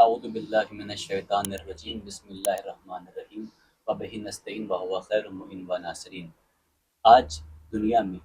اعوذ باللہ من الشیطان الرجیم بسم اللہ الرحمن الرحیم وبہ نستعین وہو خیر المعین و ناصرین۔ آج دنیا میں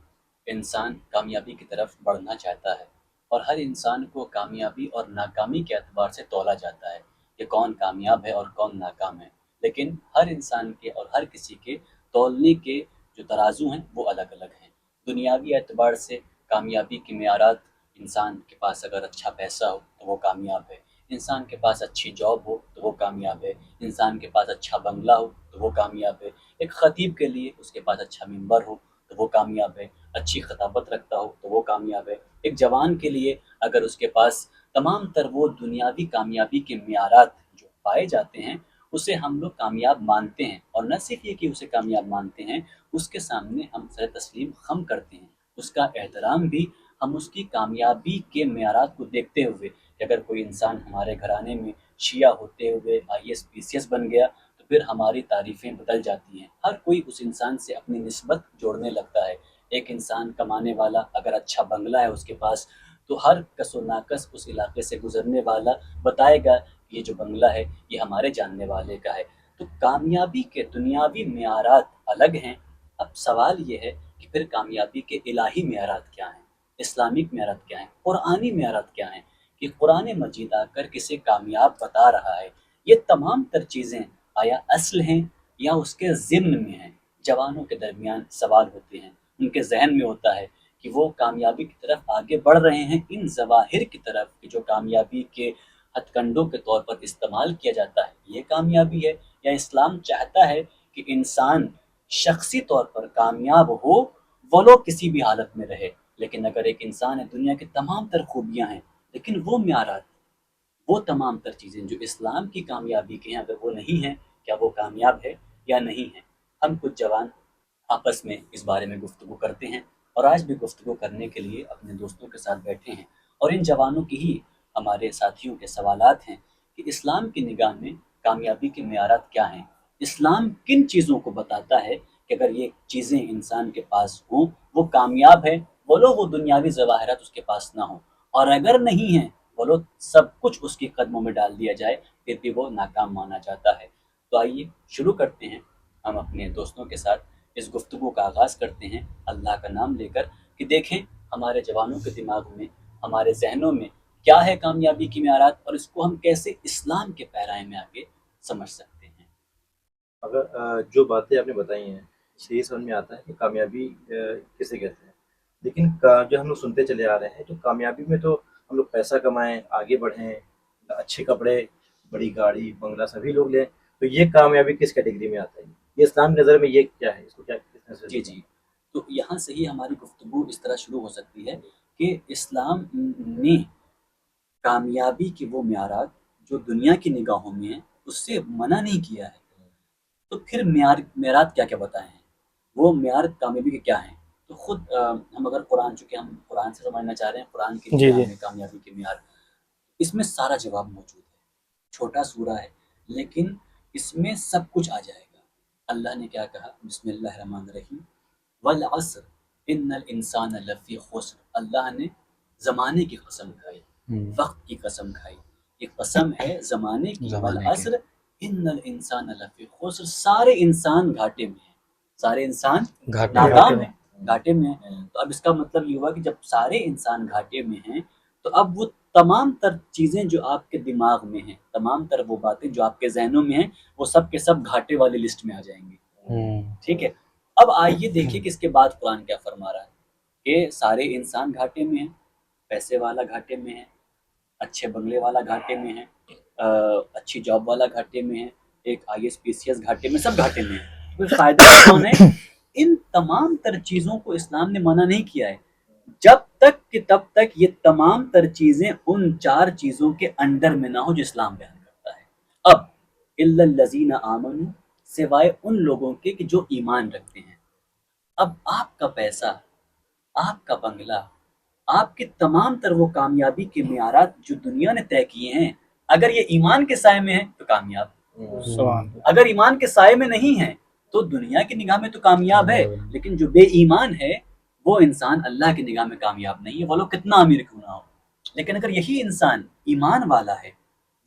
انسان کامیابی کی طرف بڑھنا چاہتا ہے، اور ہر انسان کو کامیابی اور ناکامی کے اعتبار سے تولا جاتا ہے کہ کون کامیاب ہے اور کون ناکام ہے، لیکن ہر انسان کے اور ہر کسی کے تولنے کے جو ترازو ہیں وہ الگ الگ ہیں۔ دنیاوی اعتبار سے کامیابی کے معیارات، انسان کے پاس اگر اچھا پیسہ ہو تو وہ کامیاب ہے، انسان کے پاس اچھی جاب ہو تو وہ کامیاب ہے، انسان کے پاس اچھا بنگلہ ہو تو وہ کامیاب ہے، ایک خطیب کے لیے اس کے پاس اچھا ممبر ہو تو وہ کامیاب ہے، اچھی خطابت رکھتا ہو تو وہ کامیاب ہے۔ ایک جوان کے لیے اگر اس کے پاس تمام تر وہ دنیاوی کامیابی کے معیارات جو پائے جاتے ہیں، اسے ہم لوگ کامیاب مانتے ہیں، اور نہ صرف یہ کہ اسے کامیاب مانتے ہیں، اس کے سامنے ہم سر تسلیم خم کرتے ہیں، اس کا احترام بھی ہم اس کی کامیابی کے معیارات کو دیکھتے ہوئے کہ اگر کوئی انسان ہمارے گھرانے میں شیعہ ہوتے ہوئے IAS PCS بن گیا تو پھر ہماری تعریفیں بدل جاتی ہیں، ہر کوئی اس انسان سے اپنی نسبت جوڑنے لگتا ہے۔ ایک انسان کمانے والا اگر اچھا بنگلہ ہے اس کے پاس، تو ہر کس و ناکس اس علاقے سے گزرنے والا بتائے گا یہ جو بنگلہ ہے یہ ہمارے جاننے والے کا ہے۔ تو کامیابی کے دنیاوی معیارات الگ ہیں۔ اب سوال یہ ہے کہ پھر کامیابی کے الہی معیارات کیا ہیں، اسلامک معیارات کیا ہیں، قرآنی معیارات کیا ہیں، کہ قرآن مجید آ کر کسے کامیاب بتا رہا ہے۔ یہ تمام تر چیزیں آیا اصل ہیں یا اس کے ضمن میں ہیں؟ جوانوں کے درمیان سوال ہوتے ہیں، ان کے ذہن میں ہوتا ہے کہ وہ کامیابی کی طرف آگے بڑھ رہے ہیں، ان ظواہر کی طرف کہ جو کامیابی کے ہتھ کنڈوں کے طور پر استعمال کیا جاتا ہے یہ کامیابی ہے، یا اسلام چاہتا ہے کہ انسان شخصی طور پر کامیاب ہو ولو کسی بھی حالت میں رہے۔ لیکن اگر ایک انسان ہے، دنیا کی تمام تر خوبیاں ہیں، لیکن وہ معیارات، وہ تمام تر چیزیں جو اسلام کی کامیابی کے ہیں، اگر وہ نہیں ہیں، کیا وہ کامیاب ہے یا نہیں ہے؟ ہم کچھ جوان آپس میں اس بارے میں گفتگو کرتے ہیں، اور آج بھی گفتگو کرنے کے لیے اپنے دوستوں کے ساتھ بیٹھے ہیں، اور ان جوانوں کی ہی ہمارے ساتھیوں کے سوالات ہیں کہ اسلام کی نگاہ میں کامیابی کے معیارات کیا ہیں، اسلام کن چیزوں کو بتاتا ہے کہ اگر یہ چیزیں انسان کے پاس ہوں وہ کامیاب ہے، بولو وہ دنیاوی ظواہرات اس کے پاس نہ ہوں، اور اگر نہیں ہیں بولو سب کچھ اس کے قدموں میں ڈال دیا جائے پھر بھی وہ ناکام مانا جاتا ہے۔ تو آئیے شروع کرتے ہیں، ہم اپنے دوستوں کے ساتھ اس گفتگو کا آغاز کرتے ہیں اللہ کا نام لے کر، کہ دیکھیں ہمارے جوانوں کے دماغ میں، ہمارے ذہنوں میں کیا ہے کامیابی کی معیارات، اور اس کو ہم کیسے اسلام کے پیرائے میں آگے سمجھ سکتے ہیں۔ اگر جو باتیں آپ نے بتائی ہیں صحیح سمجھ میں آتا ہے کہ کامیابی کسے کہتے ہیں، لیکن جو ہم لوگ سنتے چلے آ رہے ہیں تو کامیابی میں تو ہم لوگ پیسہ کمائیں، آگے بڑھیں، اچھے کپڑے، بڑی گاڑی، بنگلہ سبھی لوگ لیں، تو یہ کامیابی کس کیٹیگری میں آتا ہے؟ یہ اسلام کی نظر میں یہ کیا ہے، اس کو کیا کس نظر سے جی دیکھیں جی، گے؟ تو یہاں سے ہی ہماری گفتگو اس طرح شروع ہو سکتی ہے کہ اسلام نے کامیابی کے وہ معیارات جو دنیا کی نگاہوں میں ہیں اس سے منع نہیں کیا ہے، تو پھر معیارات کیا کیا بتائے ہیں، وہ معیار کامیابی کے کیا ہیں؟ تو خود ہم اگر قرآن، چونکہ ہم قرآن سے سمجھنا چاہ رہے ہیں، قرآن کی جی نگاہ جی میں کامیابی کے معیار، اس میں سارا جواب موجود ہے، چھوٹا سورہ ہے لیکن اس میں سب کچھ آ جائے گا۔ اللہ نے کیا کہا، بسم اللہ الرحمن الرحیم، والعصر ان الانسان لفی خسر، اللہ نے زمانے کی قسم کھائی، وقت کی قسم کھائی، یہ قسم ہے زمانے کی، زمانے کے والعصر ان الانسان لفی خسر، سارے انسان گھاٹے میں ہیں، سارے انسان گھاٹے ناکام میں ہیں، گھاٹے میں ہیں۔ تو اب اس کا مطلب یہ ہوا کہ جب سارے انسان گھاٹے میں ہیں تو اب وہ تمام تر چیزیں جو آپ کے دماغ میں ہیں، تمام تر وہ باتیں جو آپ کے ذہنوں میں ہیں، وہ سب کے سب گھاٹے والی لسٹ میں آ جائیں گی۔ ٹھیک ہے، اب آئیے دیکھیں کہ اس کے بعد قرآن کیا فرما رہا ہے، کہ سارے انسان گھاٹے میں ہیں، پیسے والا گھاٹے میں ہے، اچھے بنگلے والا گھاٹے میں ہے، اچھی جاب والا گھاٹے میں ہے، ایک IAS PCS گھاٹے میں، سب گھاٹے میں ہے، کوئی فائدہ کون ہے؟ ان تمام تر چیزوں کو اسلام نے منع نہیں کیا ہے، جب تک کہ تب تک یہ تمام تر چیزیں ان چار چیزوں کے انڈر میں نہ ہو جو اسلام بیان کرتا ہے۔ اب الا الذین آمنوا، سوائے ان لوگوں کے کہ جو ایمان رکھتے ہیں۔ اب آپ کا پیسہ، آپ کا بنگلہ، آپ کے تمام تر وہ کامیابی کے معیارات جو دنیا نے طے کیے ہیں، اگر یہ ایمان کے سائے میں ہیں تو کامیاب، سبحان اگر ایمان کے سائے میں نہیں ہے تو دنیا کی نگاہ میں تو کامیاب ہے، لیکن جو بے ایمان ہے وہ انسان اللہ کی نگاہ میں کامیاب نہیں ہے، وہ لوگ کتنا امیر کیوں نہ ہو۔ لیکن اگر یہی انسان ایمان والا ہے،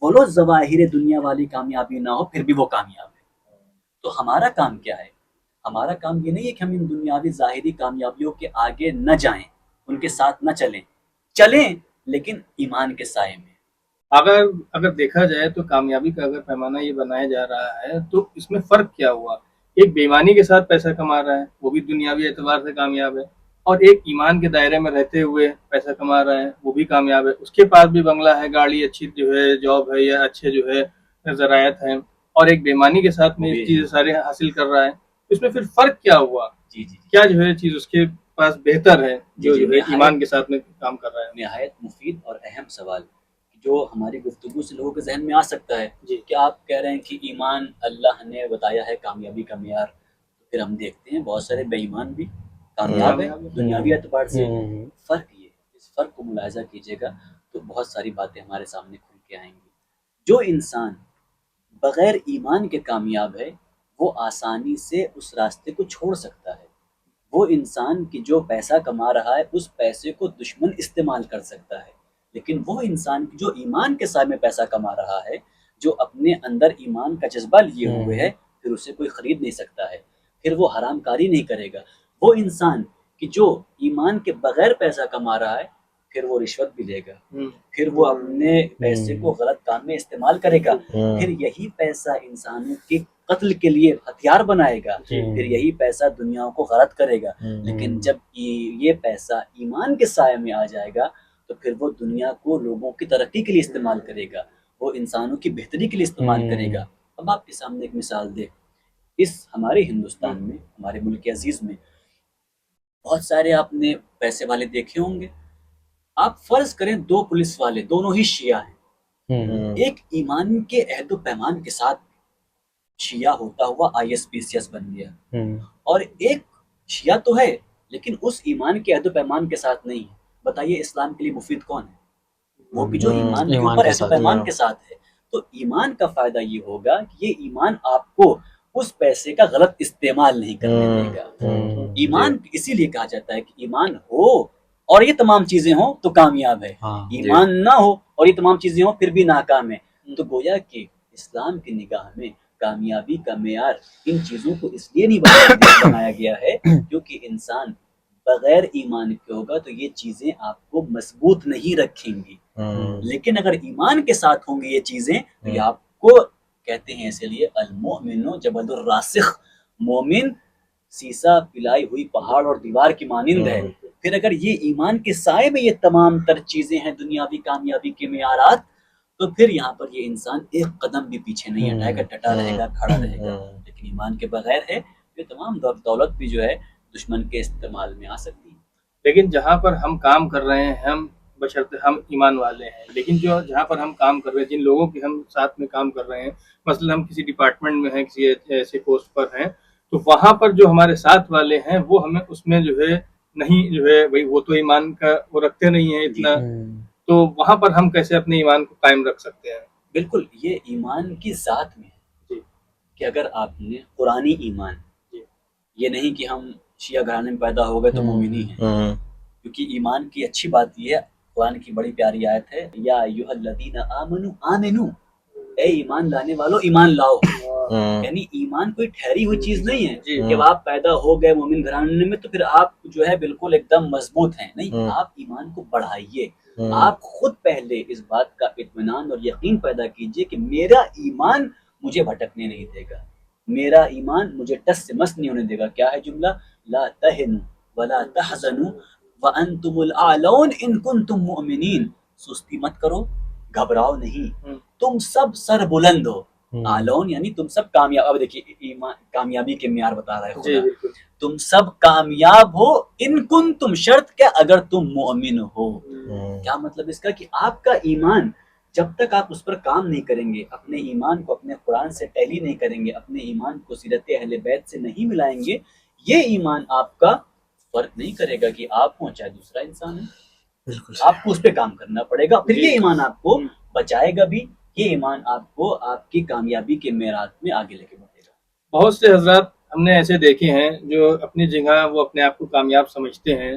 ولو ظواہر دنیا والی کامیابی نہ ہو پھر بھی وہ کامیاب ہے. تو ہمارا کام کیا ہے؟ ہمارا کام یہ نہیں ہے کہ ہم ان دنیاوی ظاہری کامیابیوں کے آگے نہ جائیں، ان کے ساتھ نہ چلیں لیکن ایمان کے سائے میں. اگر دیکھا جائے تو کامیابی کا اگر پیمانہ یہ بنایا جا رہا ہے تو اس میں فرق کیا ہوا؟ ایک بے ایمانی کے ساتھ پیسہ کما رہا ہے وہ بھی دنیاوی اعتبار سے کامیاب ہے، اور ایک ایمان کے دائرے میں رہتے ہوئے پیسہ کما رہا ہے وہ بھی کامیاب ہے. اس کے پاس بھی بنگلہ ہے، گاڑی اچھی جو ہے، جاب ہے یا اچھے جو ہے ذرائع ہیں، اور ایک بے ایمانی کے ساتھ میں چیزیں سارے حاصل کر رہا ہے. اس میں پھر فرق کیا ہوا؟ جی جی کیا جو ہے چیز اس کے پاس بہتر ہے جو جی، جو ہے ایمان کے ساتھ میں کام کر رہا ہے؟ نہایت مفید اور اہم سوال جو ہماری گفتگو سے لوگوں کے ذہن میں آ سکتا ہے جی کہ آپ کہہ رہے ہیں کہ ایمان اللہ نے بتایا ہے کامیابی کا معیار. پھر ہم دیکھتے ہیں بہت سارے بے ایمان بھی کامیاب ہیں دنیاوی اعتبار سے. فرق یہ ہے، اس فرق کو ملاحظہ کیجیے گا تو بہت ساری باتیں ہمارے سامنے کھل کے آئیں گی. جو انسان بغیر ایمان کے کامیاب ہے وہ آسانی سے اس راستے کو چھوڑ سکتا ہے. وہ انسان کی جو پیسہ کما رہا ہے اس پیسے کو دشمن استعمال کر سکتا ہے، لیکن وہ انسان کی جو ایمان کے سائے میں پیسہ کما رہا ہے، جو اپنے اندر ایمان کا جذبہ لیے ہوئے ہے، پھر اسے کوئی خرید نہیں سکتا ہے، پھر وہ حرام کاری نہیں کرے گا. وہ انسان کی جو ایمان کے بغیر پیسہ کما رہا ہے پھر وہ رشوت بھی لے گا، پھر وہ اپنے پیسے کو غلط کام میں استعمال کرے گا، پھر یہی پیسہ انسانوں کے قتل کے لیے ہتھیار بنائے گا، پھر یہی پیسہ دنیا کو غلط کرے گا. لیکن جب یہ پیسہ ایمان کے سائے میں آ جائے گا تو پھر وہ دنیا کو لوگوں کی ترقی کے لیے استعمال کرے گا، وہ انسانوں کی بہتری کے لیے استعمال کرے گا. اب آپ کے سامنے ایک مثال دے، اس ہمارے ہندوستان میں، ہمارے ملک عزیز میں بہت سارے آپ نے پیسے والے دیکھے ہوں گے. آپ فرض کریں دو پولیس والے دونوں ہی شیعہ ہیں، ایک ایمان کے عہد و پیمان کے ساتھ شیعہ ہوتا ہوا ISPCS بن گیا، اور ایک شیعہ تو ہے لیکن اس ایمان کے عہد و پیمان کے ساتھ نہیں ہے. بتائیے اسلام کے لیے مفید کون ہے؟ وہ بھی جو ایمان کے اوپر عہد و پیمان کے ساتھ ہے. تو ایمان کا فائدہ یہ ہوگا کہ یہ ایمان آپ کو اس پیسے کا غلط استعمال نہیں کرنے دے گا. ایمان اسی لیے کہا جاتا ہے کہ ایمان ہو اور یہ تمام چیزیں ہوں تو کامیاب ہے، ایمان نہ ہو اور یہ تمام چیزیں ہوں پھر بھی ناکام ہے. تو گویا کہ اسلام کی نگاہ میں کامیابی کا معیار ان چیزوں کو اس لیے نہیں بنایا گیا ہے کیونکہ انسان بغیر ایمان کے ہوگا تو یہ چیزیں آپ کو مضبوط نہیں رکھیں گی، لیکن اگر ایمان کے ساتھ ہوں گی یہ چیزیں تو یہ آپ کو کہتے ہیں اسی لیے المؤمن جبل الراسخ، مومن سیسا پلائی ہوئی پہاڑ اور دیوار کی مانند ہے. پھر اگر یہ ایمان کے سائے میں یہ تمام تر چیزیں ہیں دنیاوی کامیابی کے معیارات، تو پھر یہاں پر یہ انسان ایک قدم بھی پیچھے نہیں ہٹائے گا، ڈٹا رہے گا، کھڑا رہے گا. لیکن ایمان کے بغیر ہے یہ تمام دولت بھی جو ہے دشمن کے استعمال میں آ سکتی ہے. لیکن جہاں پر ہم کام کر رہے ہیں ہم بشرط ہم ایمان والے ہیں، لیکن جہاں پر ہم کام کر رہے ہیں، جن لوگوں کے ہم ساتھ میں کام کر رہے ہیں، مثلا ہم کسی ڈپارٹمنٹ میں ہیں، کسی ایسے پوسٹ پر ہیں، تو وہاں پر جو ہمارے ساتھ والے ہیں وہ ہمیں اس میں جو ہے نہیں جو ہے بھائی وہ تو ایمان کا وہ رکھتے نہیں ہیں اتنا، تو وہاں پر ہم کیسے اپنے ایمان کو قائم رکھ سکتے ہیں؟ بالکل یہ ایمان کی ذات میں ہے کہ اگر آپ نے قرآنی ایمان، یہ نہیں کہ ہم شیعہ گھرانے میں پیدا ہو گئے تو مومنی ہیں، کیونکہ ایمان کی اچھی بات یہ ہے، قرآن کی بڑی پیاری آیت ہے، یا ایھا الذین آمنوا آمنو، اے ایمان لانے والو ایمان لاؤ. یعنی ایمان کوئی ٹھہری ہوئی چیز نہیں ہے کہ آپ پیدا ہو گئے مومن گھرانے میں تو پھر آپ جو ہے بالکل ایک دم مضبوط ہیں، نہیں، آپ ایمان کو بڑھائیے. آپ خود پہلے اس بات کا اطمینان اور یقین پیدا کیجئے کہ میرا ایمان مجھے بھٹکنے نہیں دے گا، میرا ایمان مجھے ٹس سے مس نہیں ہونے دے گا. کیا ہے جملہ؟ لا تہنوا ولا تحزنوا وانتم الاعلون ان کنتم مؤمنین. سستی مت کرو، گھبراؤ نہیں، تم سب سر بلند ہو. اعلون یعنی تم سب کامیاب. اب دیکھیے ایمان کامیابی کے معیار بتا رہا ہے خدا، تم سب کامیاب ہو ان کنتم، شرط کیا؟ اگر تم مومن ہو. کیا مطلب اس کا؟ کہ آپ کا ایمان جب تک آپ اس پر کام نہیں کریں گے، اپنے ایمان کو اپنے قرآن سے ٹیلی نہیں کریں گے، اپنے ایمان کو سیرت اہل بیت سے نہیں ملائیں گے، یہ ایمان آپ کا فرق نہیں کرے گا کہ آپ ہوں چاہے دوسرا انسان ہے. آپ کو اس پہ کام کرنا پڑے گا، پھر یہ ایمان آپ کو بچائے گا بھی، یہ ایمان آپ کو آپ کی کامیابی کے معیارات میں آگے لے کے بڑھے گا. بہت سے حضرات ہم نے ایسے دیکھے ہیں جو اپنی جگہ وہ اپنے آپ کو کامیاب سمجھتے ہیں،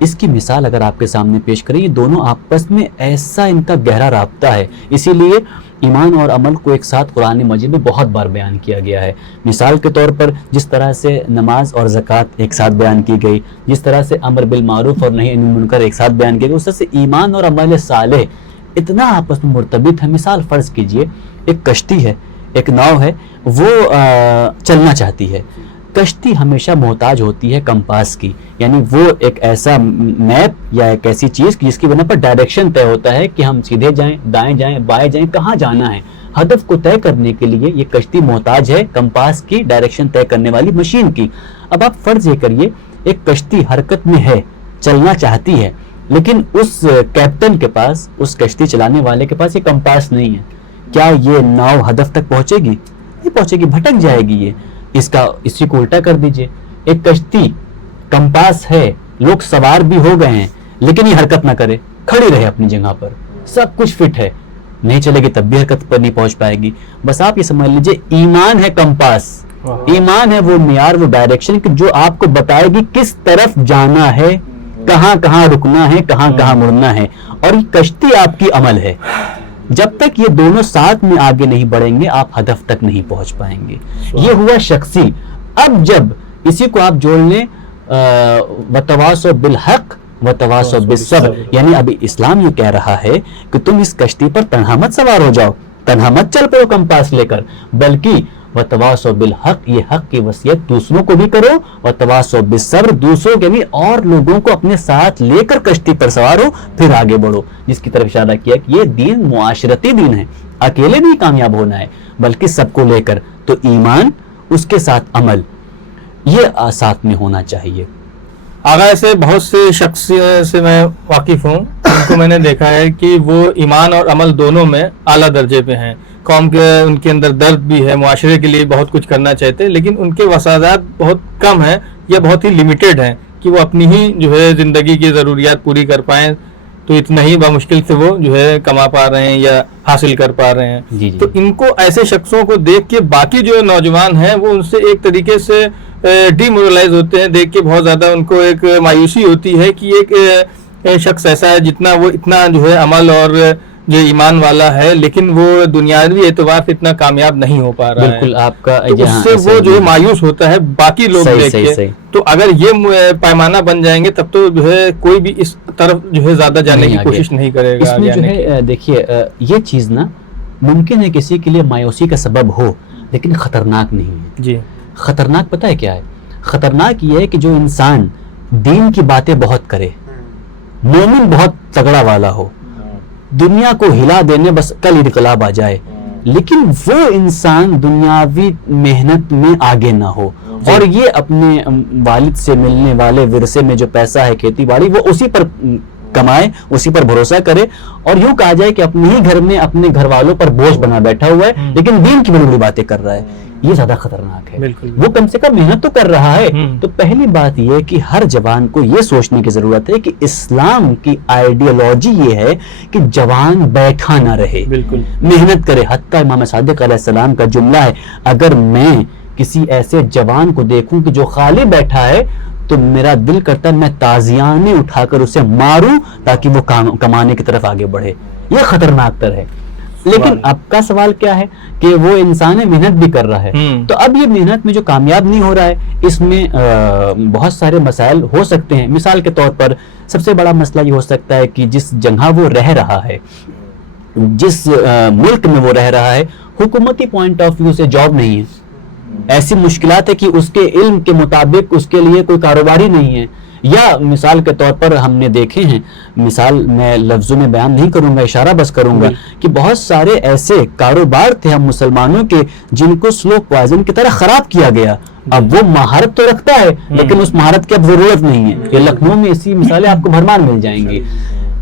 اس کی مثال اگر آپ کے سامنے پیش کریں، یہ دونوں آپس میں ایسا ان کا گہرا رابطہ ہے، اسی لیے ایمان اور عمل کو ایک ساتھ قرآن مجید میں بہت بار بیان کیا گیا ہے۔ مثال کے طور پر جس طرح سے نماز اور زکوٰۃ ایک ساتھ بیان کی گئی، جس طرح سے امر بالمعروف اور نہی عن المنکر ایک ساتھ بیان کیا گیا، اس طرح سے ایمان اور عمل صالح اتنا آپس میں مرتبط ہے۔ مثال فرض کیجئے ایک کشتی ہے، ایک ناؤ ہے، وہ چلنا چاہتی ہے۔ کشتی ہمیشہ محتاج ہوتی ہے کمپاس کی، یعنی وہ ایک ایسا میپ یا ایک ایسی چیز جس کی بنا پر ڈائریکشن طے ہوتا ہے کہ ہم سیدھے جائیں، دائیں جائیں، بائیں جائیں، کہاں جانا ہے۔ ہدف کو طے کرنے کے لیے یہ کشتی محتاج ہے کمپاس کی، ڈائریکشن طے کرنے والی مشین کی۔ اب آپ فرض یہ کریے ایک کشتی حرکت میں ہے، چلنا چاہتی ہے، لیکن اس کیپٹن کے پاس، اس کشتی چلانے والے کے پاس یہ کمپاس نہیں ہے۔ کیا یہ ناؤ ہدف تک پہنچے گی؟ نہیں پہنچے گی، بھٹک جائے گی۔ یہ اسی کو الٹا کر دیجئے، ایک کشتی کمپاس ہے، لوگ سوار بھی ہو گئے ہیں، لیکن یہ حرکت نہ کرے، کھڑی رہے اپنی جگہ پر، سب کچھ فٹ ہے، نہیں چلے گی تب بھی حرکت پر نہیں پہنچ پائے گی۔ بس آپ یہ سمجھ لیجئے ایمان ہے کمپاس، ایمان ہے وہ معیار، وہ ڈائریکشن کہ جو آپ کو بتائے گی کس طرف جانا ہے، کہاں کہاں رکنا ہے، کہاں کہاں مڑنا ہے، اور یہ کشتی آپ کی عمل ہے۔ جب تک یہ دونوں ساتھ میں آگے نہیں بڑھیں گے آپ ہدف تک نہیں پہنچ پائیں گے۔ یہ ہوا شخصی۔ اب جب اسی کو آپ جوڑ لیں وتواصوا بالحق وتواصوا بالصبر، یعنی ابھی اسلام یہ کہہ رہا ہے کہ تم اس کشتی پر تنہا مت سوار ہو جاؤ، تنہا مت چل پڑو کمپاس لے کر، بلکہ وتواصوا بالحق، یہ حق کی وصیت دوسروں کو بھی کرو، وتواصوا بالصبر، دوسروں کے بھی اور لوگوں کو اپنے ساتھ لے کر کشتی پر سوار ہو، پھر آگے بڑھو۔ جس کی طرف اشارہ کیا کہ یہ دین معاشرتی دین ہے، اکیلے نہیں کامیاب ہونا ہے بلکہ سب کو لے کر، تو ایمان اس کے ساتھ عمل یہ ساتھ میں ہونا چاہیے۔ آغا ایسے بہت سے شخص سے میں واقف ہوں، ان کو میں نے دیکھا ہے کہ وہ ایمان اور عمل دونوں میں اعلیٰ درجے پہ ہیں، قوم کے ان کے اندر درد بھی ہے، معاشرے کے لیے بہت کچھ کرنا چاہتے ہیں، لیکن ان کے وسائل بہت کم ہیں یا بہت ہی لمیٹڈ ہیں کہ وہ اپنی ہی جو ہے زندگی کی ضروریات پوری کر پائیں، تو اتنا ہی بمشکل سے وہ جو ہے کما پا رہے ہیں یا حاصل کر پا رہے ہیں۔ تو ان کو ایسے شخصوں کو دیکھ کے باقی جو نوجوان ہیں وہ ان سے ایک طریقے سے ڈی مورلائز ہوتے ہیں، دیکھ کے بہت زیادہ ان کو ایک مایوسی ہوتی ہے کہ ایک شخص ایسا ہے جتنا وہ اتنا جو ہے عمل اور جو ایمان والا ہے، لیکن وہ دنیاوی اعتبار سے اتنا کامیاب نہیں ہو پا رہا ہے۔ بالکل آپ کا تو اس سے وہ جو ہے مایوس ہوتا ہے باقی لوگ دیکھ کے۔ تو اگر یہ پیمانہ بن جائیں گے تب تو جو ہے کوئی بھی اس طرف جو ہے زیادہ جانے کی کوشش نہیں کرے گا۔ اس میں جو ہے دیکھیے یہ چیز نا ممکن ہے کسی کے لیے مایوسی کا سبب ہو، لیکن خطرناک نہیں ہے۔ جی خطرناک پتہ ہے کیا ہے؟ خطرناک یہ ہے کہ جو انسان دین کی باتیں بہت کرے، مومن بہت تگڑا والا ہو، دنیا کو ہلا دینے بس کل انقلاب آ جائے، لیکن وہ انسان دنیاوی محنت میں آگے نہ ہو، اور یہ اپنے والد سے ملنے والے ورثے میں جو پیسہ ہے کھیتی باڑی وہ اسی پر کمائے، اسی پر بھروسہ کرے، اور یوں کہا جائے کہ اپنے ہی گھر میں اپنے گھر والوں پر بوجھ بنا بیٹھا ہوا ہے، لیکن دین کی بڑی بڑی باتیں کر رہا ہے۔ یہ زیادہ خطرناک ہے۔ وہ کم سے کم محنت تو کر رہا ہے۔ تو پہلی بات یہ کہ ہر جوان کو یہ سوچنے کی ضرورت ہے کہ اسلام کی آئیڈیالوجی یہ ہے کہ جوان بیٹھا نہ رہے، محنت کرے۔ حتیٰ امام صادق علیہ السلام کا جملہ ہے، اگر میں کسی ایسے جوان کو دیکھوں کہ جو خالی بیٹھا ہے تو میرا دل کرتا ہے میں تازیانے اٹھا کر اسے ماروں تاکہ وہ کمانے کی طرف آگے بڑھے۔ یہ خطرناک تر ہے۔ لیکن اب کا سوال کیا ہے کہ وہ انسان محنت بھی کر رہا ہے، تو اب یہ محنت میں جو کامیاب نہیں ہو رہا ہے اس میں بہت سارے مسائل ہو سکتے ہیں۔ مثال کے طور پر سب سے بڑا مسئلہ یہ ہو سکتا ہے کہ جس جگہ وہ رہ رہا ہے، جس ملک میں وہ رہ رہا ہے، حکومتی پوائنٹ آف ویو سے جاب نہیں ہے، ایسی مشکلات ہے کہ اس کے علم کے مطابق اس کے لیے کوئی کاروباری نہیں ہے، یا مثال کے طور پر ہم نے دیکھے ہیں، مثال میں لفظوں میں بیان نہیں کروں گا، اشارہ بس کروں گا کہ بہت سارے ایسے کاروبار تھے ہم مسلمانوں کے جن کو سلو پوائزن کی طرح خراب کیا گیا۔ اب وہ مہارت تو رکھتا ہے لیکن اس مہارت کی اب ضرورت نہیں ہے۔ یہ لکھنؤ میں ایسی مثالیں آپ کو بھرمار مل جائیں گی۔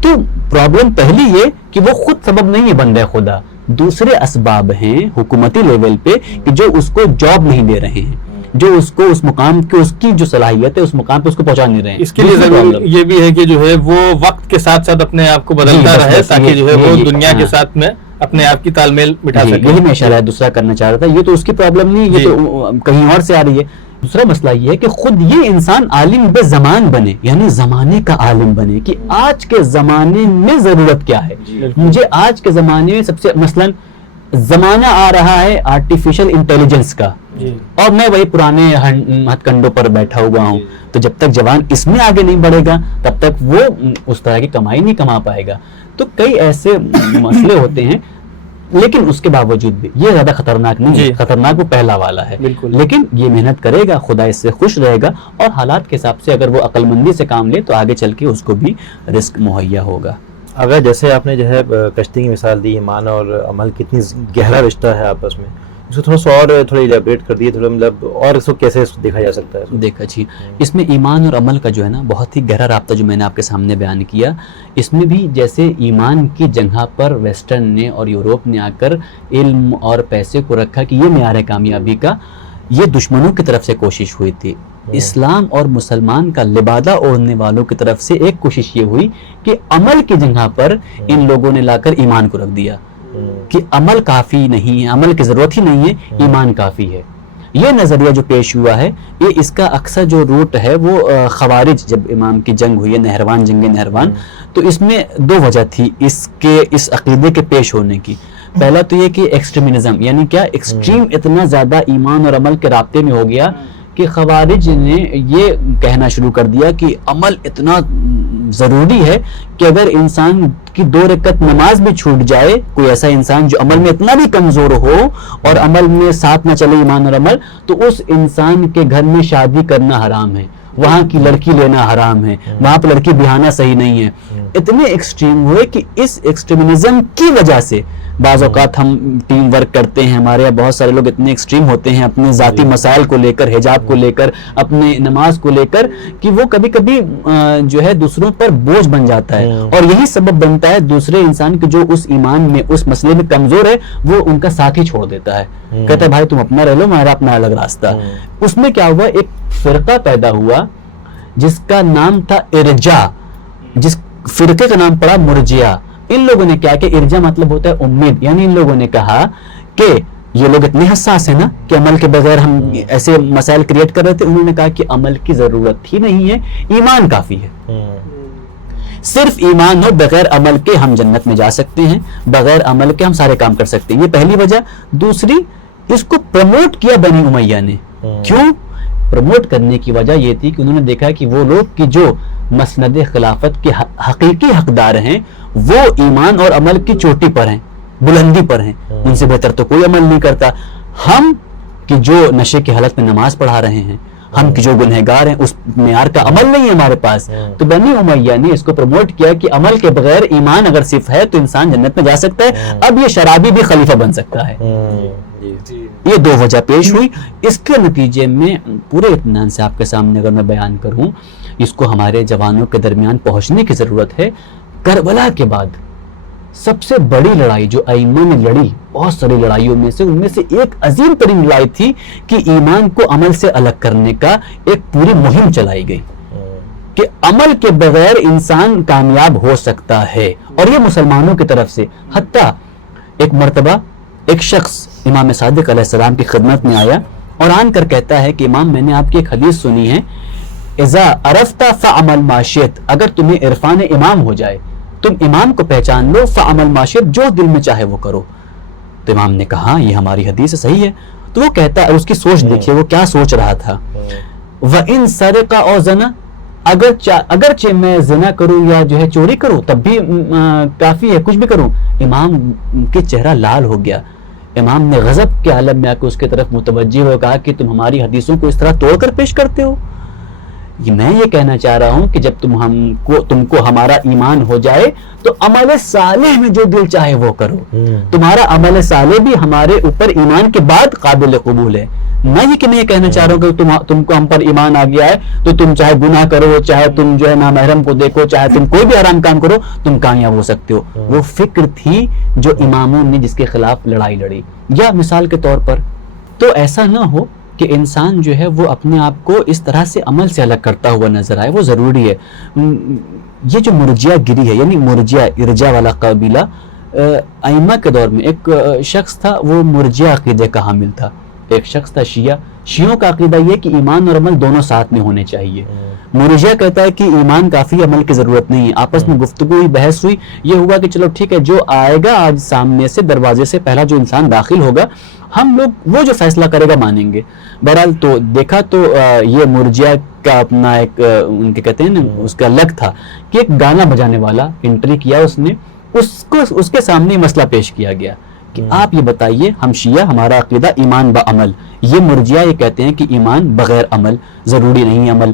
تو پرابلم پہلی یہ کہ وہ خود سبب نہیں ہے بندہ خدا، دوسرے اسباب ہیں حکومتی لیول پہ کہ جو اس کو جاب نہیں دے رہے ہیں، جو اس کو اس مقام کی اس کی جو صلاحیت ہے اس مقام پہ اس کو پہنچا نہیں رہے ہیں۔ اس کے لیے ضروری یہ بھی ہے کہ جو ہے وہ وقت کے ساتھ ساتھ اپنے آپ کو بدلتا رہے تاکہ جو ہے وہ دنیا کے ساتھ میں اپنے آپ کی تال میل بٹھا سکے۔ یہی میں اشارہ دوسرا کرنا چاہ رہا تھا، یہ تو اس کی پرابلم نہیں، یہ تو کہیں اور سے آ رہی ہے۔ دوسرا مسئلہ یہ ہے کہ خود یہ انسان عالم بے زمان بنے، یعنی زمانے کا عالم بنے کہ آج کے زمانے میں ضرورت کیا ہے. مجھے آج کے زمانے میں سب سے مثلاً زمانہ آ رہا ہے آرٹیفیشل انٹیلیجنس کا، اور میں وہی پرانے ہتھ کنڈوں پر بیٹھا ہوا ہوں، تو جب تک جوان اس میں آگے نہیں بڑھے گا تب تک وہ اس طرح کی کمائی نہیں کما پائے گا. تو کئی ایسے مسئلے ہوتے ہیں، لیکن اس کے باوجود بھی یہ زیادہ خطرناک نہیں ہے. خطرناک وہ پہلا والا ہے، لیکن یہ محنت کرے گا، خدا اس سے خوش رہے گا، اور حالات کے حساب سے اگر وہ عقل مندی سے کام لے تو آگے چل کے اس کو بھی رزق مہیا ہوگا. اگر جیسے آپ نے جو ہے کشتی کی مثال دی، ایمان اور عمل کتنی گہرا رشتہ ہے آپس میں، اس کو تھوڑا سا اور تھوڑا الیبریٹ کر دیے، تھوڑا مطلب اور اس کو کیسے دیکھا جا سکتا ہے؟ دیکھا جی، اس میں ایمان اور عمل کا جو ہے نا بہت ہی گہرا رابطہ جو میں نے آپ کے سامنے بیان کیا. اس میں بھی جیسے ایمان کی جگہ پر ویسٹرن نے اور یوروپ نے آ کر علم اور پیسے کو رکھا کہ یہ معیار کامیابی کا، یہ دشمنوں کی طرف سے کوشش ہوئی تھی. اسلام اور مسلمان کا لبادہ اوڑھنے والوں کی طرف سے ایک کوشش یہ ہوئی کہ عمل کی جگہ پر ان لوگوں نے لا کر ایمان کو رکھ دیا کہ عمل کافی نہیں ہے، عمل کی ضرورت ہی نہیں ہے، ایمان کافی ہے. یہ نظریہ جو پیش ہوا ہے، یہ اس کا اکثر جو روٹ ہے وہ خوارج، جب امام کی جنگ ہوئی ہے نہروان، جنگ نہروان، تو اس میں دو وجہ تھی اس عقیدے کے پیش ہونے کی. پہلا تو یہ کہ ایکسٹریمزم، یعنی کیا ایکسٹریم اتنا زیادہ ایمان اور عمل کے رابطے میں ہو گیا کہ خوارج نے یہ کہنا شروع کر دیا کہ عمل اتنا ضروری ہے کہ اگر انسان کی 2 رکعت نماز بھی چھوٹ جائے، کوئی ایسا انسان جو عمل میں اتنا بھی کمزور ہو اور عمل میں ساتھ نہ چلے ایمان اور عمل، تو اس انسان کے گھر میں شادی کرنا حرام ہے، وہاں کی لڑکی لینا حرام ہے، وہاں پہ لڑکی بہانا صحیح نہیں ہے. اتنے ایکسٹریم ہوئے کہ اس ایکسٹریمزم کی وجہ سے بعض اوقات ہم ٹیم ورک کرتے ہیں، ہمارے یہاں بہت سارے لوگ اتنے ایکسٹریم ہوتے ہیں اپنے ذاتی مسائل کو لے کر، حجاب کو لے کر، اپنے نماز کو لے کر، کہ وہ کبھی کبھی جو ہے دوسروں پر بوجھ بن جاتا ہے، اور یہی سبب بنتا ہے دوسرے انسان کے جو اس ایمان میں، اس مسئلے میں کمزور ہے، وہ ان کا ساتھ ہی چھوڑ دیتا ہے، کہتا ہے بھائی تم اپنا رہ لو، میرا اپنا الگ راستہ. اس میں کیا ہوا، ایک فرقہ پیدا ہوا جس کا نام تھا ارجا، جس فرقے کا نام پڑا مرجیہ. ان لوگوں نے کیا کہ ارجا مطلب ہوتا ہے امید، یعنی ان لوگوں نے کہا کہ یہ لوگ اتنے حساس ہیں نا کہ عمل کے بغیر ہم ایسے مسائل کریٹ کر رہے تھے. انہوں نے کہا کہ عمل کی ضرورت ہی نہیں ہے، ایمان کافی ہے. صرف ایمان ہو، بغیر عمل کے ہم جنت میں جا سکتے ہیں، بغیر عمل کے ہم سارے کام کر سکتے ہیں. یہ پہلی وجہ. دوسری، اس کو پروموٹ کیا بنی امیہ نے. کیوں پروموٹ کرنے کی وجہ یہ تھی کہ انہوں نے دیکھا کہ وہ لوگ کہ جو مسند خلافت کے حقیقی حقدار ہیں وہ ایمان اور عمل کی چوٹی پر ہیں، بلندی پر ہیں، ان سے بہتر تو کوئی عمل نہیں کرتا. ہم کہ جو نشے کی حالت میں نماز پڑھا رہے ہیں، ہم کی جو گنہگار ہیں، اس معیار کا عمل نہیں ہے ہمارے پاس. تو بنی امیہ نے اس کو پروموٹ کیا کہ عمل کے بغیر ایمان اگر صرف ہے تو انسان جنت میں جا سکتا ہے. اب یہ شرابی بھی خلیفہ بن سکتا ہے. یہ 2 وجہ پیش ہوئی. اس کے نتیجے میں پورے اطمینان سے آپ کے سامنے اگر میں بیان کروں، اس کو ہمارے جوانوں کے درمیان پہنچنے کی ضرورت ہے. کربلا کے بعد سب سے بڑی لڑائی جو ائمہ نے لڑی، بہت ساری لڑائیوں میں سے، ان میں سے ایک عظیم ترین لڑائی تھی کہ ایمان کو عمل سے الگ کرنے کا ایک پوری مہم چلائی گئی کہ عمل کے بغیر انسان کامیاب ہو سکتا ہے. اور یہ مسلمانوں کی طرف سے. حتیٰ ایک مرتبہ ایک شخص امام صادق علیہ السلام کی خدمت میں آیا اور آن کر کہتا ہے کہ امام میں نے آپ کی ایک حدیث سنی ہے، اذا عرفت فعمل ما شئت، اگر تمہیں عرفان امام ہو جائے، تم امام کو پہچان لو، فعمل ما شئت، جو دل میں چاہے وہ کرو. تو امام نے کہا یہ ہماری حدیث صحیح ہے. تو وہ کہتا ہے، اس کی سوچ دیکھیے وہ کیا سوچ رہا تھا. وَإِن سَرِقَ أَوْ زَنَا، اگرچہ میں زنا کروں یا جو ہے چوری کروں تب بھی کافی ہے، کچھ بھی کروں. امام کے چہرہ لال ہو گیا. امام نے غضب کے عالم میں آ کے اس کی طرف متوجہ ہو کہا کہ تم ہماری حدیثوں کو اس طرح توڑ کر پیش کرتے ہو. میں یہ کہنا چاہ رہا ہوں کہ جب تم کو ہمارا ایمان ہو جائے تو عمل صالح میں جو دل چاہے وہ کرو. تمہارا عمل صالح بھی ہمارے اوپر ایمان کے بعد قابل قبول ہے. نہ یہ کہ میں یہ کہنا چاہ رہا ہوں کہ تم کو ہم پر ایمان آ گیا ہے تو تم چاہے گناہ کرو، چاہے تم جو ہے نامحرم کو دیکھو، چاہے تم کوئی بھی حرام کام کرو، تم کامیاب ہو سکتے ہو. وہ فکر تھی جو اماموں نے جس کے خلاف لڑائی لڑی. یا مثال کے طور پر تو ایسا نہ ہو کہ انسان جو ہے وہ اپنے آپ کو اس طرح سے عمل سے الگ کرتا ہوا نظر آئے. وہ ضروری ہے. یہ جو مرجیہ گری ہے، یعنی مرجیہ ارجا والا قبیلہ، ائمہ کے دور میں ایک شخص تھا، وہ مرجیہ عقیدے کا حامل تھا. ایک شخص تھا شیعوں کا عقیدہ یہ کہ ایمان اور عمل دونوں ساتھ میں ہونے چاہیے. مرجیہ کہتا ہے کہ ایمان کافی، عمل کی ضرورت نہیں ہے. آپس میں گفتگو ہوئی، بحث ہوئی، یہ ہوا کہ چلو ٹھیک ہے، جو آئے گا آج سامنے سے دروازے سے پہلا جو انسان داخل ہوگا ہم لوگ وہ جو فیصلہ کرے گا مانیں گے. بہرحال تو دیکھا تو یہ مرجیہ کا اپنا ایک ان کے کہتے ہیں نا اس کا لگ تھا کہ ایک گانا بجانے والا انٹری کیا، اس نے اس کے سامنے مسئلہ پیش کیا گیا کہ آپ یہ بتائیے، ہم شیعہ ہمارا عقیدہ ایمان بعمل، یہ مرجیہ یہ کہتے ہیں کہ ایمان بغیر عمل، ضروری نہیں عمل.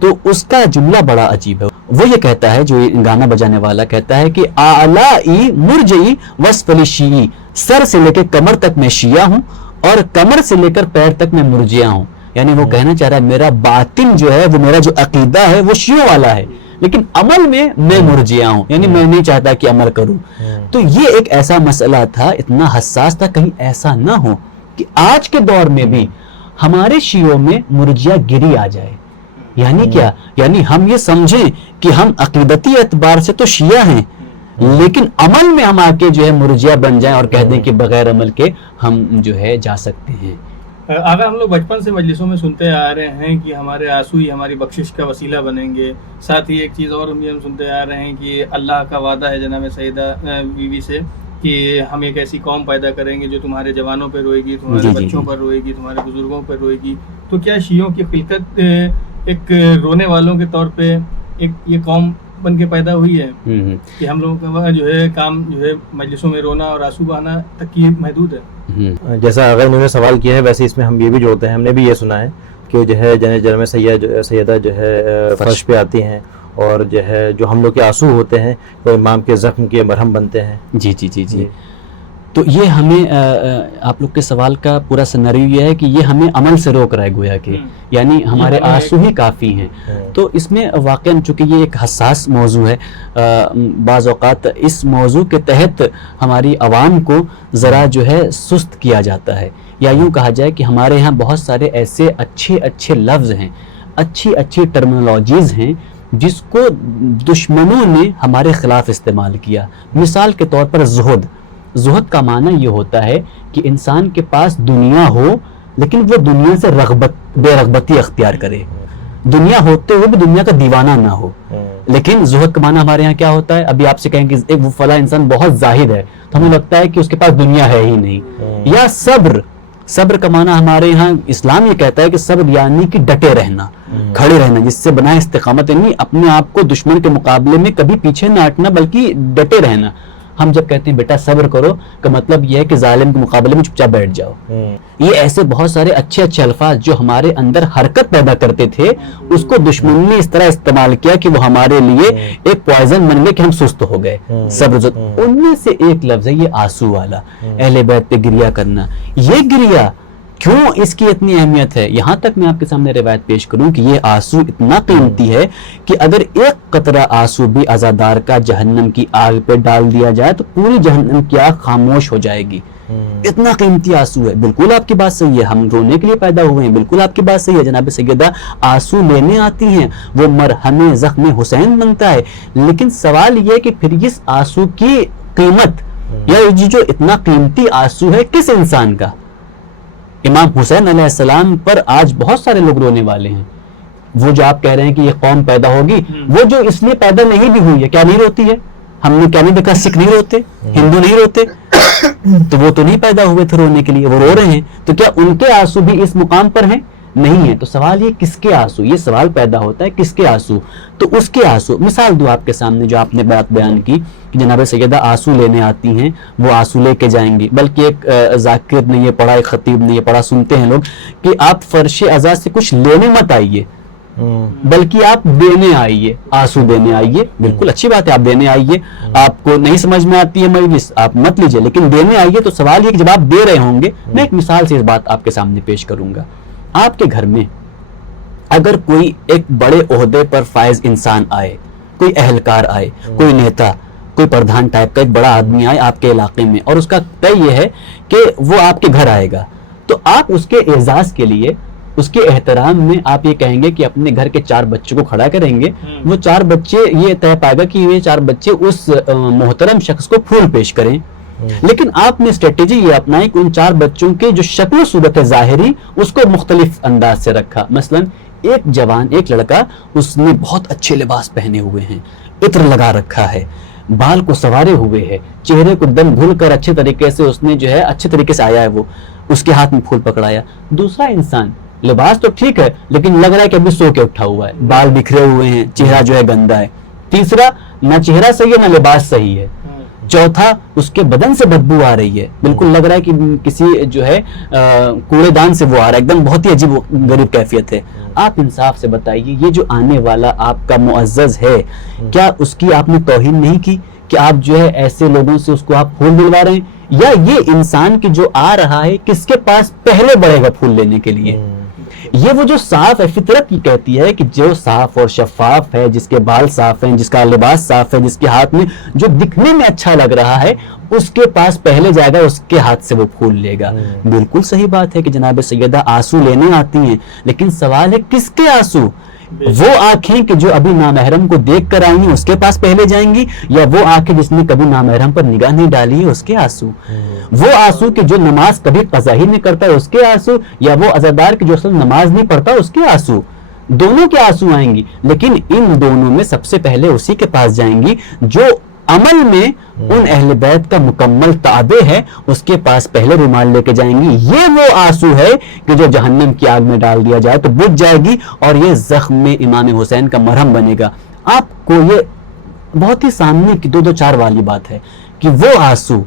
تو اس کا جملہ بڑا عجیب ہے. وہ یہ کہتا ہے، جو گانا بجانے والا کہتا ہے کہ اعلیٰ مرجئی وصف شیعی، سر سے لے کے کمر تک میں شیعہ ہوں اور کمر سے لے کر پیر تک میں مرجیہ ہوں. یعنی وہ کہنا چاہ رہا ہے میرا باطن جو ہے، وہ میرا جو عقیدہ ہے وہ شیعوں والا ہے، لیکن عمل میں مرجیہ ہوں، یعنی میں نہیں چاہتا کہ عمل کروں. تو یہ ایک ایسا مسئلہ تھا، اتنا حساس تھا، کہیں ایسا نہ ہو کہ آج کے دور میں بھی ہمارے شیعوں میں مرجیہ گری آ جائے. یعنی کیا؟ یعنی ہم یہ سمجھیں کہ ہم عقیدتی اعتبار سے تو شیعہ ہیں، لیکن عمل میں ہم آ کے جو ہے مرجیہ بن جائیں اور کہہ دیں کہ بغیر عمل کے ہم جو ہے جا سکتے ہیں. آگا ہم لوگ بچپن سے مجلسوں میں سنتے آ رہے ہیں کہ ہمارے آنسو ہی ہماری بخشش کا وسیلہ بنیں گے. ساتھ ہی ایک چیز اور بھی ہم سنتے آ رہے ہیں کہ اللہ کا وعدہ ہے جناب سیدہ بیوی سے کہ ہم ایک ایسی قوم پیدا کریں گے جو تمہارے جوانوں پہ روئے گی، تمہارے بچوں پر روئے گی، تمہارے بزرگوں پر روئے گی. تو کیا شیعوں کی خلقت ایک رونے والوں کے طور پہ ایک یہ قوم بن کے پیدا ہوئی ہے کہ ہم لوگوں کا جو ہے کام جو ہے مجلسوں میں رونا اور آنسو بہانا تک کی محدود ہے؟ جیسا اگر انہوں نے سوال کیا ہے ویسے اس میں ہم یہ بھی جوڑتے ہیں، ہم نے بھی یہ سنا ہے کہ جو ہے جنم سیدہ جو ہے فرش پہ آتی ہیں اور جو ہے جو ہم لوگ کے آنسو ہوتے ہیں وہ امام کے زخم کے مرہم بنتے ہیں. جی جی جی جی. تو یہ ہمیں آپ لوگ کے سوال کا پورا سیناریو یہ ہے کہ یہ ہمیں عمل سے روک رہا ہے گویا کہ، یعنی ہمارے آنسو ہی کافی ہیں. تو اس میں واقعاً چونکہ یہ ایک حساس موضوع ہے، بعض اوقات اس موضوع کے تحت ہماری عوام کو ذرا جو ہے سست کیا جاتا ہے، یا یوں کہا جائے کہ ہمارے ہاں بہت سارے ایسے اچھے لفظ ہیں، اچھی ٹرمینالوجیز ہیں جس کو دشمنوں نے ہمارے خلاف استعمال کیا. مثال کے طور پر زہد کا معنی یہ ہوتا ہے کہ انسان کے پاس دنیا ہو لیکن وہ دنیا سے بے رغبتی اختیار کرے، دنیا ہوتے ہوئے بھی دنیا کا دیوانہ نہ ہو. لیکن زہد کا معنی ہمارے ہاں کیا ہوتا ہے؟ ابھی آپ سے کہیں کہ وہ فلاں انسان بہت زاہد ہے تو ہمیں لگتا ہے کہ اس کے پاس دنیا ہے ہی نہیں. یا صبر کا معنی ہمارے ہاں اسلام یہ کہتا ہے کہ صبر یعنی کہ ڈٹے رہنا، کھڑے رہنا، جس سے بنا استقامت، یعنی اپنے آپ کو دشمن کے مقابلے میں کبھی پیچھے نہ ہٹنا بلکہ ڈٹے رہنا. ہم جب کہتے ہیں بیٹا صبر کرو کا مطلب یہ ہے کہ ظالم کے مقابلے میں چپ چاپ بیٹھ جاؤ. یہ ایسے بہت سارے اچھے الفاظ جو ہمارے اندر حرکت پیدا کرتے تھے، اس کو دشمن نے اس طرح استعمال کیا کہ وہ ہمارے لیے ایک پوائزن بن گئے کہ ہم سست ہو گئے. صبر ان میں سے ایک لفظ ہے یہ آنسو والا، اہل بیت پہ گریہ کرنا. یہ گریہ کیوں اس کی اتنی اہمیت ہے؟ یہاں تک میں آپ کے سامنے روایت پیش کروں کہ یہ آنسو اتنا قیمتی ہے کہ اگر ایک قطرہ آنسو بھی عزادار کا جہنم کی آگ پہ ڈال دیا جائے تو پوری جہنم کی آگ خاموش ہو جائے گی. اتنا قیمتی آنسو ہے. بالکل آپ کی بات صحیح ہے، ہم رونے کے لیے پیدا ہوئے ہیں، بالکل آپ کی بات صحیح ہے. جناب سیدہ آنسو لینے آتی ہیں، وہ مرہم زخم حسین بنتا ہے. لیکن سوال یہ ہے کہ پھر اس آنسو کی قیمت، یا جو اتنا قیمتی آنسو ہے کس انسان کا؟ امام حسین علیہ السلام پر آج بہت سارے لوگ رونے والے ہیں. وہ جو آپ کہہ رہے ہیں کہ یہ قوم پیدا ہوگی، وہ جو اس لیے پیدا نہیں بھی ہوئی ہے، کیا نہیں روتی ہے؟ ہم نے کیا نہیں دیکھا؟ سکھ نہیں روتے، ہندو نہیں روتے، تو وہ تو نہیں پیدا ہوئے تھے رونے کے لیے، وہ رو رہے ہیں. تو کیا ان کے آنسو بھی اس مقام پر ہیں؟ نہیں ہے. تو سوال یہ کس کے آنسو؟ یہ سوال پیدا ہوتا ہے کس کے آنسو؟ تو اس کے آنسو مثال دو آپ کے سامنے جو آپ نے بات بیان کی کہ جناب سیدہ آنسو لینے آتی ہیں، وہ آنسو لے کے جائیں گی. بلکہ ایک ذاکر نے یہ پڑھا، ایک خطیب نے یہ پڑھا، سنتے ہیں لوگ کہ آپ فرش عزا سے کچھ لینے مت آئیے بلکہ آپ دینے آئیے، آنسو دینے آئیے. بالکل اچھی بات ہے، آپ دینے آئیے. آپ کو نہیں سمجھ میں آتی ہے مجلس، آپ مت لیجئے، لیکن دینے آئیے. تو سوال یہ کہ جب آپ دے رہے ہوں گے، میں ایک مثال سے اس بات آپ کے سامنے پیش کروں گا. آپ کے گھر میں اگر کوئی ایک بڑے عہدے پر فائز انسان آئے، کوئی اہلکار آئے، کوئی نیتا، کوئی پردھان ٹائپ کا ایک بڑا آدمی آئے آپ کے علاقے میں، اور اس کا طے یہ ہے کہ وہ آپ کے گھر آئے گا، تو آپ اس کے اعزاز کے لیے، اس کے احترام میں آپ یہ کہیں گے کہ اپنے گھر کے 4 بچوں کو کھڑا کریں گے. وہ 4 بچے یہ طے پائے گا کہ یہ 4 بچے اس محترم شخص کو پھول پیش کریں. لیکن آپ نے اسٹریٹجی یہ اپنائی کہ ان 4 بچوں کے جو شکل و صورت ظاہری اس کو مختلف انداز سے رکھا. مثلا ایک جوان، ایک لڑکا، اس نے بہت اچھے لباس پہنے ہوئے ہیں، عطر لگا رکھا ہے، بال کو سوارے ہوئے ہے، چہرے کو دم دھل کر اچھے طریقے سے اس نے جو ہے اچھے طریقے سے آیا ہے، وہ اس کے ہاتھ میں پھول پکڑایا. دوسرا انسان لباس تو ٹھیک ہے لیکن لگ رہا ہے کہ ابھی سو کے اٹھا ہوا ہے، بال بکھرے ہوئے ہیں، چہرہ جو ہے گندا ہے. تیسرا نہ چہرہ صحیح ہے نہ لباس صحیح ہے. چوتھا اس کے بدن سے بدبو آ رہی ہے، بالکل لگ رہا ہے کہ کسی جو ہے کوڑے دان سے وہ آ رہا ہے، ایک دم بہت ہی عجیب غریب کیفیت ہے. آپ انصاف سے بتائیے یہ جو آنے والا آپ کا معزز ہے، کیا اس کی آپ نے توہین نہیں کی کہ آپ جو ہے ایسے لوگوں سے اس کو آپ پھول دلوا رہے ہیں؟ یا یہ انسان کی جو آ رہا ہے کس کے پاس پہلے بڑھے گا پھول لینے کے لیے؟ یہ وہ جو صاف ہے، فطرت کی کہتی ہے کہ جو صاف اور شفاف ہے، جس کے بال صاف ہیں، جس کا لباس صاف ہے، جس کے ہاتھ میں جو دکھنے میں اچھا لگ رہا ہے، اس کے پاس پہلے جائے گا، اس کے ہاتھ سے وہ پھول لے گا. بالکل صحیح بات ہے کہ جناب سیدہ آنسو لینے آتی ہیں، لیکن سوال ہے کس کے آنسو؟ وہ آنکھیں کہ جو ابھی نامحرم کو دیکھ کر آئی ہیں اس کے پاس پہلے جائیں گی، یا وہ آنکھیں جس نے کبھی نامحرم پر نگاہ نہیں ڈالی ہے اس کے آنسو؟ وہ آنسو کہ جو نماز کبھی قضا ہی نہیں کرتا ہے اس کے آنسو، یا وہ عزادار کہ جو اصل نماز نہیں پڑھتا اس کے آنسو؟ دونوں کے آنسو آئیں گی، لیکن ان دونوں میں سب سے پہلے اسی کے پاس جائیں گی جو عمل میں ان اہل بیت کا مکمل تابع ہے، اس کے پاس پہلے رومال لے کے جائیں گی. یہ وہ آنسو ہے کہ جو جہنم کی آگ میں ڈال دیا جائے تو بجھ جائے گی، اور یہ زخم میں امام حسین کا مرہم بنے گا. آپ کو یہ بہت ہی سامنے کی 2-4 والی بات ہے کہ وہ آنسو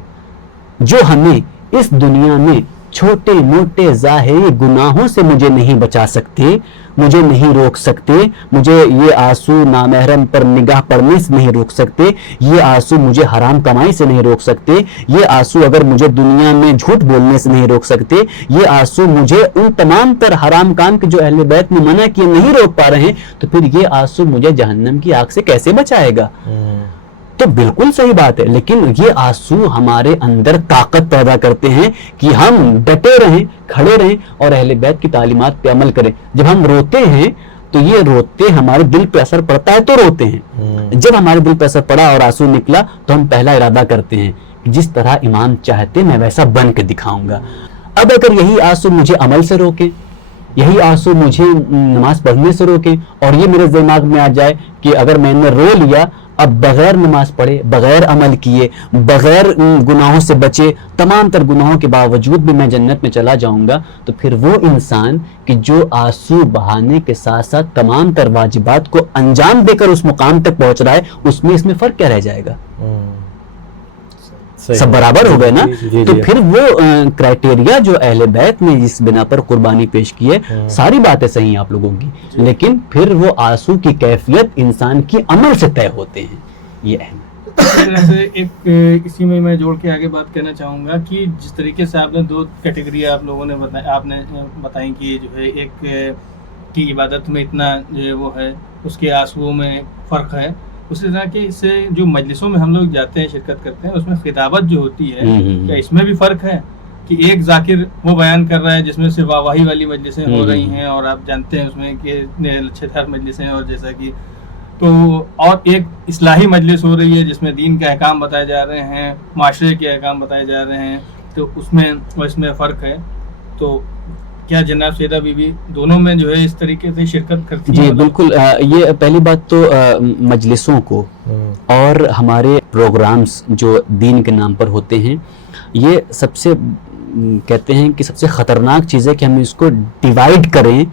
جو ہمیں اس دنیا میں چھوٹے موٹے ظاہری گناہوں سے مجھے نہیں بچا سکتے، مجھے نہیں روک سکتے، مجھے یہ آنسو نامحرم پر نگاہ پڑنے سے نہیں روک سکتے، یہ آنسو مجھے حرام کمائی سے نہیں روک سکتے، یہ آنسو اگر مجھے دنیا میں جھوٹ بولنے سے نہیں روک سکتے، یہ آنسو مجھے ان تمام تر حرام کام کے جو اہل بیت نے منع کیے نہیں روک پا رہے ہیں، تو پھر یہ آنسو مجھے جہنم کی آگ سے کیسے بچائے گا؟ تو بالکل صحیح بات ہے، لیکن یہ آنسو ہمارے اندر طاقت پیدا کرتے ہیں کہ ہم ڈٹے رہیں، کھڑے رہیں اور اہل بیت کی تعلیمات پہ عمل کریں. جب ہم روتے ہیں تو یہ روتے ہمارے دل پہ اثر پڑتا ہے تو روتے ہیں. جب ہمارے دل پہ اثر پڑا اور آنسو نکلا تو ہم پہلا ارادہ کرتے ہیں کہ جس طرح امام چاہتے میں ویسا بن کے دکھاؤں گا. اب اگر یہی آنسو مجھے عمل سے روکے، یہی آنسو مجھے نماز پڑھنے سے روکے، اور یہ میرے دماغ میں آ جائے کہ اگر میں نے رو لیا، اب بغیر نماز پڑھے، بغیر عمل کیے، بغیر گناہوں سے بچے، تمام تر گناہوں کے باوجود بھی میں جنت میں چلا جاؤں گا، تو پھر وہ انسان کہ جو آنسو بہانے کے ساتھ ساتھ تمام تر واجبات کو انجام دے کر اس مقام تک پہنچ رہا ہے، اس میں فرق کیا رہ جائے گا؟ سب برابر ہو گئے نا. تو پھر وہ کرائٹیریا جو اہل بیت نے جس بنا پر قربانی پیش کی ہے، ساری باتیں صحیح ہیں آپ لوگوں کی، لیکن پھر وہ آنسو کی کیفیت انسان کی عمل سے طے ہوتے ہیں. یہ اہم ہے. ایک اسی میں جوڑ کے آگے بات کرنا چاہوں گا کہ جس طریقے سے آپ نے 2 کیٹیگری آپ لوگوں نے بتائیں کہ جو ہے ایک کی عبادت میں اتنا جو ہے وہ ہے، اس کے آنسوؤں میں فرق ہے. اسی طرح کہ اس سے جو مجلسوں میں ہم لوگ جاتے ہیں، شرکت کرتے ہیں، اس میں خطابت جو ہوتی ہے، کیا اس میں بھی فرق ہے کہ ایک ذاکر وہ بیان کر رہا ہے جس میں سے واہی والی مجلسیں ہو رہی ہیں، اور آپ جانتے ہیں اس میں کہ اچھے تر مجلسیں، اور جیسا کہ تو اور ایک اصلاحی مجلس ہو رہی ہے جس میں دین کے احکام بتائے جا رہے ہیں، معاشرے کے احکام بتائے جا رہے ہیں، تو اس میں فرق ہے. تو کیا جناب سیدہ بی بی دونوں میں جو ہے اس طریقے سے شرکت کرتی ہیں؟ جی بالکل. یہ پہلی بات تو مجلسوں کو اور ہمارے پروگرامز جو دین کے نام پر ہوتے ہیں، یہ سب سے کہتے ہیں کہ سب سے خطرناک چیز ہے کہ ہم اس کو ڈیوائیڈ کریں،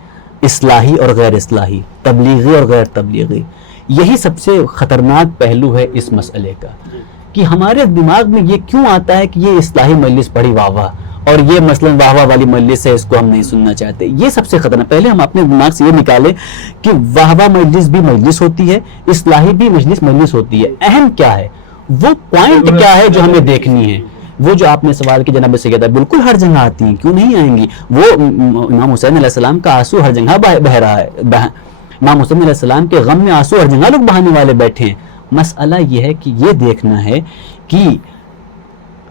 اصلاحی اور غیر اصلاحی، تبلیغی اور غیر تبلیغی. یہی سب سے خطرناک پہلو ہے اس مسئلے کا کہ ہمارے دماغ میں یہ کیوں آتا ہے کہ یہ اصلاحی مجلس بڑی واہ واہ، اور یہ مثلا واہ واہ والی مجلس ہے، اس کو ہم نہیں سننا چاہتے. یہ سب سے خطرناک. پہلے ہم اپنے دماغ سے یہ نکالیں کہ واہ واہ مجلس بھی مجلس ہوتی ہے، اصلاحی بھی مجلس ہوتی ہے. اہم کیا ہے، وہ پوائنٹ کیا ہے جو ہمیں دیکھنی ہے. وہ جو آپ نے سوال کی جناب سیدہ، بالکل ہر جگہ آتی ہیں، کیوں نہیں آئیں گی. وہ امام حسین علیہ السلام کا آنسو ہر جگہ بہ رہا ہے. امام حسین علیہ السلام کے غم میں آنسو ہر جگہ لوگ بہانے والے بیٹھے ہیں. مسئلہ یہ ہے کہ یہ دیکھنا ہے کہ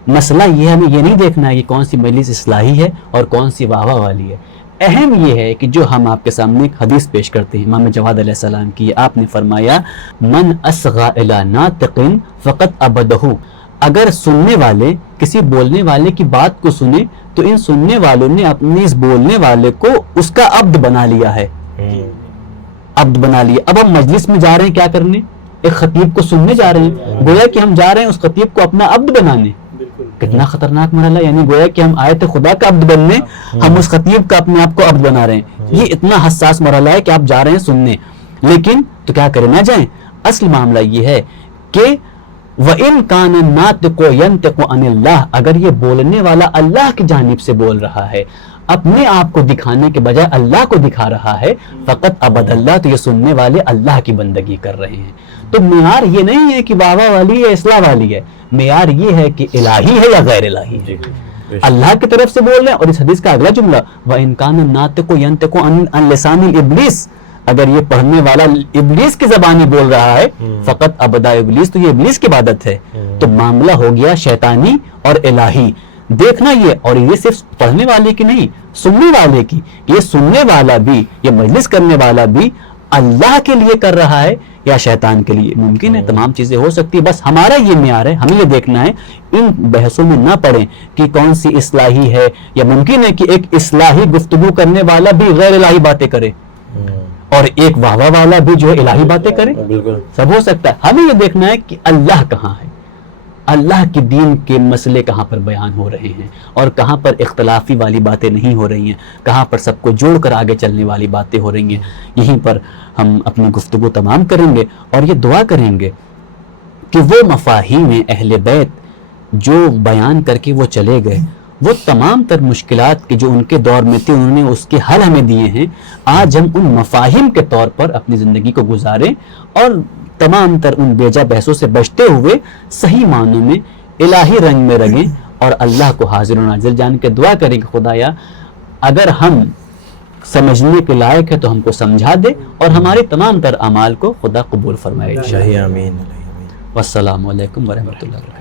مسئلہ یہ ہمیں یہ نہیں دیکھنا ہے کہ کون سی مجلس اصلاحی ہے اور کون سی واہ واہ والی ہے. اہم یہ ہے کہ جو ہم آپ کے سامنے ایک حدیث پیش کرتے ہیں امام جواد علیہ السلام کی. آپ نے فرمایا من اصغى الى ناطق فقد عبده. اگر سننے والے کسی بولنے والے کی بات کو سنے تو ان سننے والوں نے اپنے اس بولنے والے کو اس کا عبد بنا لیا ہے، عبد بنا لیا۔ اب ہم مجلس میں جا رہے ہیں کیا کرنے؟ ایک خطیب کو سننے جا رہے ہیں، گویا کہ ہم جا رہے ہیں اس خطیب کو اپنا عبد بنانے۔ کتنا خطرناک مرحلہ، یعنی گویا کہ ہم آئے تھے خدا کا عبد بننے، ہم اس خطیب کا اپنے آپ کو عبد بنا رہے ہیں۔ یہ اتنا حساس مرحلہ ہے کہ آپ جا رہے ہیں سننے، لیکن تو کیا کریں، نہ جائیں۔ اصل معاملہ یہ ہے کہ وَإِن كَانَ النَّاطِقُ يَنطِقُ عَنِ اللَّهِ، اگر یہ بولنے والا اللہ کی جانب سے بول رہا ہے، اپنے آپ کو دکھانے کے بجائے اللہ کو دکھا رہا ہے، فقط عبد اللہ، تو یہ سننے والے اللہ کی بندگی کر رہے ہیں۔ تو معیار یہ نہیں ہے کہ واہ واہ والی ہے اصلاح والی ہے، معیار یہ ہے کہ الہی ہے یا غیر الہی ہے، اللہ کی طرف سے بول رہے ہیں۔ اور اس حدیث کا اگلا جملہ وَإِن كَانَ النَّاطِقُ يَنطِقُ عَنْ لِسَانِ الْإِبْلِيسِ، اگر یہ پڑھنے والا ابلیس کی زبانی بول رہا ہے، فقط عبدا ابلیس، تو یہ ابلیس کی عبادت ہے۔ تو معاملہ ہو گیا شیطانی اور الہی۔ دیکھنا یہ، اور یہ صرف پڑھنے والے کی نہیں، سننے والے کی، یہ سننے والا بھی، یہ مجلس کرنے والا بھی اللہ کے لیے کر رہا ہے یا شیطان کے لیے۔ ممکن ہے تمام چیزیں ہو سکتی ہے، بس ہمارا یہ معیار ہے، ہمیں یہ دیکھنا ہے، ان بحثوں میں نہ پڑیں کہ کون سی اصلاحی ہے، یا ممکن ہے کہ ایک اصلاحی گفتگو کرنے والا بھی غیر الہی باتیں کرے اور ایک واہ واہ والا بھی جو ہے الہی باتیں کرے، سب ہو سکتا ہے۔ ہمیں یہ دیکھنا ہے کہ اللہ کہاں ہے، اللہ کے دین کے مسئلے کہاں پر بیان ہو رہے ہیں اور کہاں پر اختلافی والی باتیں نہیں ہو رہی ہیں، کہاں پر سب کو جوڑ کر آگے چلنے والی باتیں ہو رہی ہیں۔ یہیں پر ہم اپنی گفتگو تمام کریں گے اور یہ دعا کریں گے کہ وہ مفاہیم اہل بیت جو بیان کر کے وہ چلے گئے، وہ تمام تر مشکلات کے جو ان کے دور میں تھے، انہوں نے اس کے حل ہمیں دیے ہیں۔ آج ہم ان مفاہیم کے طور پر اپنی زندگی کو گزاریں اور تمام تر ان بیجا بحثوں سے بچتے ہوئے صحیح معنوں میں الہی رنگ میں رنگیں اور اللہ کو حاضر و ناظر جان کے دعا کریں کہ خدایا اگر ہم سمجھنے کے لائق ہے تو ہم کو سمجھا دے اور ہمارے تمام تر اعمال کو خدا قبول فرمائے۔ آمین۔ والسلام علیکم ورحمۃ اللہ وبرکاتہ۔